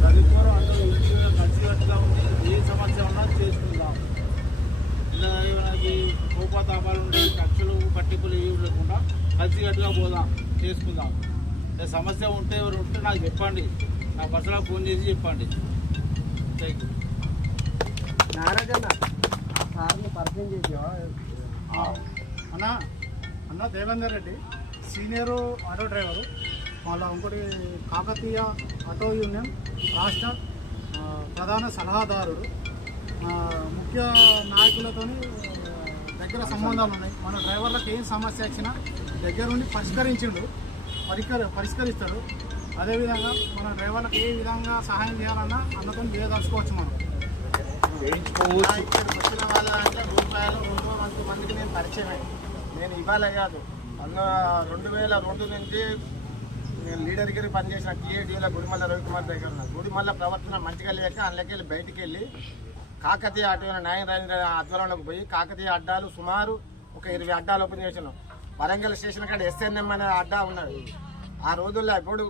చదువుకోవడం అందరూ కలిసికట్టుగా ఉండి ఏ సమస్య ఉన్నా చేసుకుందాం. మనకి కోపతాపాలు ఉండి ఖర్చులు పట్టింపులు ఏవి లేకుండా కలిసికట్టుగా పోదాం, చేసుకుందాం. సమస్య ఉంటే ఎవరు ఉంటే నాకు చెప్పండి, నా పర్సనల్ ఫోన్ చేసి చెప్పండి. Thank you. అన్న Devender Reddy, senior auto driver, మళ్ళీ ఇంకోటి కాకతీయ ఆటో యూనియన్ రాష్ట్ర ప్రధాన సలహాదారుడు. ముఖ్య నాయకులతో దగ్గర సంబంధాలు ఉన్నాయి. మన డ్రైవర్లకు ఏం సమస్య వచ్చినా దగ్గరుండి పరిష్కరిస్తాడు. అదేవిధంగా మన డ్రైవర్లకు ఏ విధంగా సహాయం చేయాలన్నా అన్నతో వేయదలుచుకోవచ్చు. మనం ఇక్కడ వచ్చిన వాళ్ళ అంటే రూపాయలు 2 మందికి నేను పరిచయమే. నేను ఇవాళ కాదు, 2002 నుంచి నేను లీడర్కి పనిచేసిన టీఏడీలో గుడిమల్ల రవికుమార్ దగ్గర ఉన్నా. గుడిమల్ల ప్రవర్తన మంచిగా లేక అందులోకి వెళ్ళి బయటికి వెళ్ళి కాకతీయ ఆటో న్యాయరాజేంద్ర ఆధ్వర్యంలోకి పోయి కాకతీయ అడ్డాలు సుమారు ఒక 20 అడ్డాలు ఓపెన్ చేసినాం. వరంగల్ స్టేషన్ కాడ SNM అనే అడ్డా ఉన్నది. ఆ రోజుల్లో ఇప్పుడు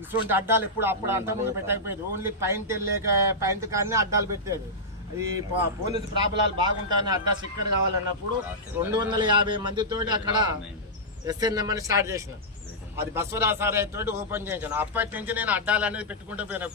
ఇటువంటి అడ్డాలు అప్పుడు అంతకుముందు పెట్టకపోయేది. ఓన్లీ పాయింట్ కానీ అడ్డాలు పెట్టేది. ఈ పోలీసు ప్రాబ్లాలు బాగుంటాయని అడ్డా స్టిక్కర్ కావాలన్నప్పుడు 250 మందితో అక్కడ SNM అని స్టార్ట్ చేసిన. అది బస్వరాసారాయ్ తోటి ఓపెన్ చేయించాను. అప్పటి నుంచి నేను అడ్డాలు అనేది పెట్టుకుంటూ పోయినా.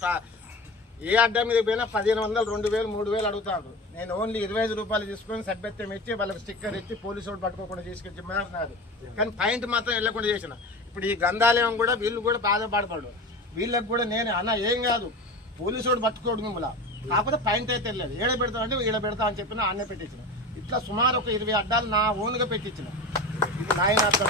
ఏ అడ్డా మీద పోయినా 1500, 2000, 3000 అడుగుతాను. నేను ఓన్లీ 25 రూపాయలు తీసుకొని సభ్యత్వం ఇచ్చి వాళ్ళకి స్టిక్కర్ ఇచ్చి పోలీసు వాడు పట్టుకోకుండా తీసుకొచ్చి మాట్లాడు. కానీ పాయింట్ మాత్రం వెళ్ళకుండా చేసిన. ఇప్పుడు ఈ గ్రంథాలయం కూడా వీళ్ళు కూడా బాధపడతాడు. వీళ్ళకి కూడా నేను అన్న ఏం కాదు, పోలీసు వాడు పట్టుకోడు మిమ్మల్ని, కాకపోతే పాయింట్ అయితే వెళ్ళలేదు. ఏడ పెడతా అంటే ఈడ పెడతా అని చెప్పిన అన్నే పెట్టించిన. ఇట్లా సుమారు ఒక 20 అడ్డాలు నా ఓన్గా పెట్టించిన. ఇది నాయన అర్థం.